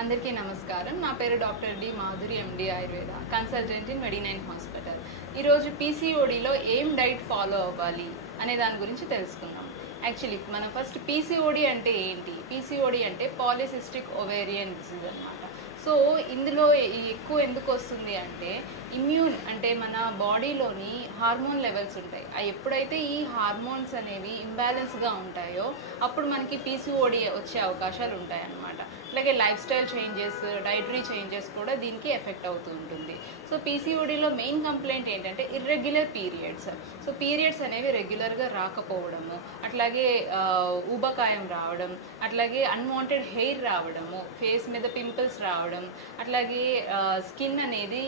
అందరికీ నమస్కారం. నా పేరు doctor D Madhuri, MD Ayurveda, consultant in మెడి9 హాస్పిటల్. ఈరోజు పీసీఓడిలో ఏం డైట్ ఫాలో అవ్వాలి అనే దాని గురించి తెలుసుకుందాం. యాక్చువల్లీ మన ఫస్ట్ పీసీఓడి అంటే ఏంటి? పీసీఓడి అంటే పాలిసిస్టిక్ ఓవేరియన్ డిసీజ్ అన్నమాట. సో ఇందులో ఎక్కువ ఎందుకు వస్తుంది అంటే ఇమ్యూన్ అంటే మన బాడీలోని హార్మోన్ లెవెల్స్ ఉంటాయి. ఎప్పుడైతే ఈ హార్మోన్స్ అనేవి ఇంబ్యాలెన్స్గా ఉంటాయో అప్పుడు మనకి పీసీఓడి వచ్చే అవకాశాలు ఉంటాయి అన్నమాట. అలాగే life style changes, dietary changes కూడా దీనికి ఎఫెక్ట్ అవుతూ ఉంటుంది. సో పీసీఓడిలో మెయిన్ కంప్లైంట్ ఏంటంటే ఇర్రెగ్యులర్ పీరియడ్స్. సో పీరియడ్స్ అనేవి రెగ్యులర్గా రాకపోవడము, అట్లాగే ఊబకాయం రావడం, అట్లాగే అన్వాంటెడ్ హెయిర్ రావడము, ఫేస్ మీద పింపుల్స్ రావడం, అట్లాగే స్కిన్ అనేది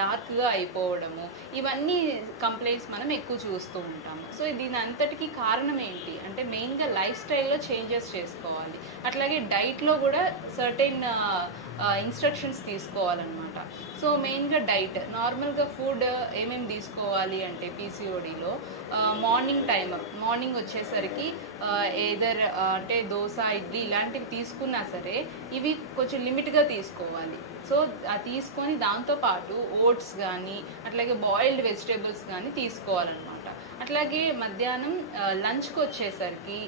డార్క్గా అయిపోవడము, ఇవన్నీ కంప్లైంట్స్ మనం ఎక్కువ చూస్తూ ఉంటాము. సో దీని అంతటికీ కారణం ఏంటి అంటే మెయిన్గా లైఫ్ స్టైల్లో చేంజెస్ చేసుకోవాలి. అట్లాగే డైట్లో కూడా సర్టెన్ ఇన్స్ట్రక్షన్స్ తీసుకోవాలన్నమాట. సో మెయిన్గా డైట్, నార్మల్గా ఫుడ్ ఏమేమి తీసుకోవాలి అంటే పీసీఓడిలో మార్నింగ్ వచ్చేసరికి ఏదర్ అంటే దోశ, ఇడ్లీ ఇలాంటివి తీసుకున్నా సరే ఇవి కొంచెం లిమిట్గా తీసుకోవాలి. సో అది తీసుకొని దాంతోపాటు ఓట్స్ కానీ అట్లాగే బాయిల్డ్ వెజిటేబుల్స్ కానీ తీసుకోవాలన్నమాట. అట్లాగే మధ్యాహ్నం లంచ్కి వచ్చేసరికి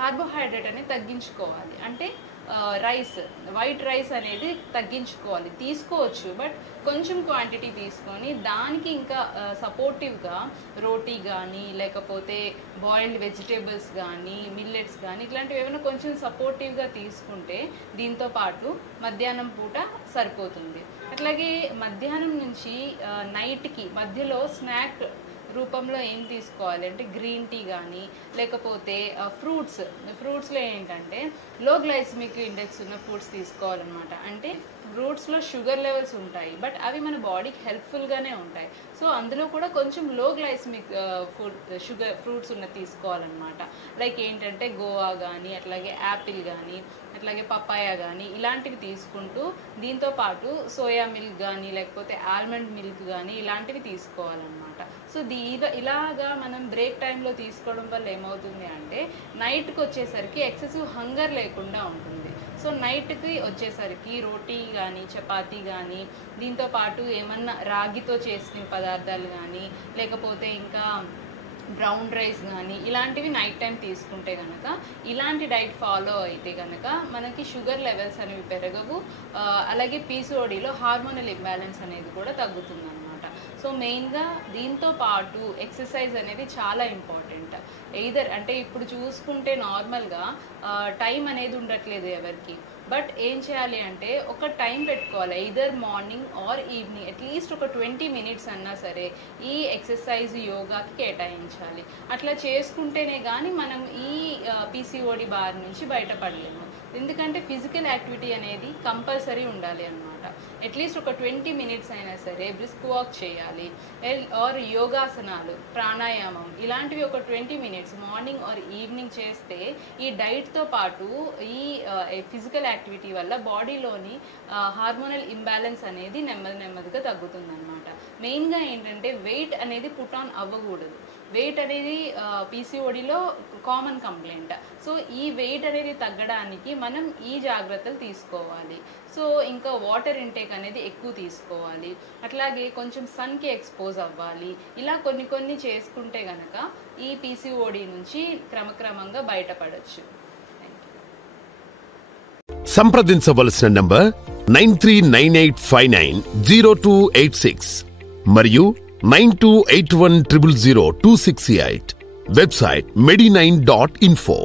కార్బోహైడ్రేట్ అనేది తగ్గించుకోవాలి. అంటే వైట్ రైస్ అనేది తగ్గించుకోవాలి. తీసుకోవచ్చు బట్ కొంచెం క్వాంటిటీ తీసుకొని దానికి ఇంకా సపోర్టివ్గా రోటీ కానీ లేకపోతే బాయిల్డ్ వెజిటేబుల్స్ కానీ మిల్లెట్స్ కానీ ఇట్లాంటివి ఏమైనా కొంచెం సపోర్టివ్గా తీసుకుంటే దీంతో పాటు మధ్యాహ్నం పూట సరిపోతుంది. అట్లాగే మధ్యాహ్నం నుంచి నైట్కి మధ్యలో స్నాక్ రూపంలో ఏం తీసుకోవాలి అంటే గ్రీన్ టీ కానీ లేకపోతే ఫ్రూట్స్లో ఏంటంటే లో గ్లైసిమిక్ ఇండెక్స్ ఉన్న ఫ్రూట్స్ తీసుకోవాలన్నమాట. అంటే ఫ్రూట్స్లో షుగర్ లెవెల్స్ ఉంటాయి బట్ అవి మన బాడీకి హెల్ప్ఫుల్గానే ఉంటాయి. సో అందులో కూడా కొంచెం లో గ్లైసిమిక్ ఫ్రూట్స్ ఉన్న తీసుకోవాలన్నమాట. లైక్ ఏంటంటే గోవా కానీ అట్లాగే యాపిల్ కానీ అట్లాగే పపాయ కానీ ఇలాంటివి తీసుకుంటూ దీంతో పాటు సోయా మిల్క్ కానీ లేకపోతే ఆల్మండ్ మిల్క్ కానీ ఇలాంటివి తీసుకోవాలన్నమాట. సో ఇలాగా మనం బ్రేక్ టైంలో తీసుకోవడం వల్ల ఏమవుతుంది అంటే నైట్కి వచ్చేసరికి ఎక్సెసివ్ హంగర్ లేకుండా ఉంటుంది. సో నైట్కి వచ్చేసరికి రోటీ కానీ చపాతీ కానీ దీంతో పాటు ఏమన్నా రాగితో చేసిన పదార్థాలు కానీ లేకపోతే ఇంకా బ్రౌన్ రైస్ కానీ ఇలాంటివి నైట్ టైం తీసుకుంటే కనుక ఇలాంటి డైట్ ఫాలో అయితే కనుక మనకి షుగర్ లెవెల్స్ అనేవి పెరగవు. అలాగే పీసీఓడిలో హార్మోనల్ ఇంబ్యాలెన్స్ అనేది కూడా తగ్గుతుంది అన్నమాట. సో మెయిన్గా దీంతో పాటు ఎక్సర్సైజ్ అనేది చాలా ఇంపార్టెంట్. ఎయిదర్ అంటే ఇప్పుడు చూసుకుంటే నార్మల్గా టైం అనేది ఉండట్లేదు ఎవరికి. బట్ ఏం చేయాలి అంటే ఒక టైం పెట్టుకోవాలి. Either morning or evening at least ఒక 20 మినిట్స్ అన్నా సరే ఈ ఎక్సర్సైజ్ యోగాకి కేటాయించాలి. అట్లా చేసుకుంటేనే కానీ మనం ఈ పీసీఓడి బారి నుంచి బయటపడలేము. ఎందుకంటే ఫిజికల్ యాక్టివిటీ అనేది కంపల్సరీ ఉండాలి అన్నమాట. అట్లీస్ట్ ఒక 20 మినిట్స్ అయినా సరే బ్రిస్క్ వాక్ చేయాలి. ఆర్ యోగాసనాలు, ప్రాణాయామం ఇలాంటివి ఒక 20 మినిట్స్ మార్నింగ్ ఆర్ ఈవినింగ్ చేస్తే ఈ డైట్తో పాటు ఈ ఫిజికల్ యాక్టివిటీ వల్ల బాడీలోని హార్మోనల్ ఇంబ్యాలెన్స్ అనేది నెమ్మదిగా తగ్గుతుందన్నమాట. మెయిన్గా ఏంటంటే వెయిట్ అనేది పుట్ ఆన్ అవ్వకూడదు. వెయిట్ అనేది పీసీఓడిలో కామన్ కంప్లైంట్. సో ఈ వెయిట్ అనేది తగ్గడానికి మనం ఈ జాగ్రత్తలు తీసుకోవాలి. సో ఇంకా వాటర్ ఇంటేక్ అనేది ఎక్కువ తీసుకోవాలి. అట్లాగే కొంచెం సన్కి ఎక్స్పోజ్ అవ్వాలి. ఇలా కొన్ని చేసుకుంటే కనుక ఈ పీసీఓడి నుంచి క్రమక్రమంగా బయటపడవచ్చు. సంప్రదించవలసిన నంబర్ 9398590286 మరియు 9281000268. Website medi9.info.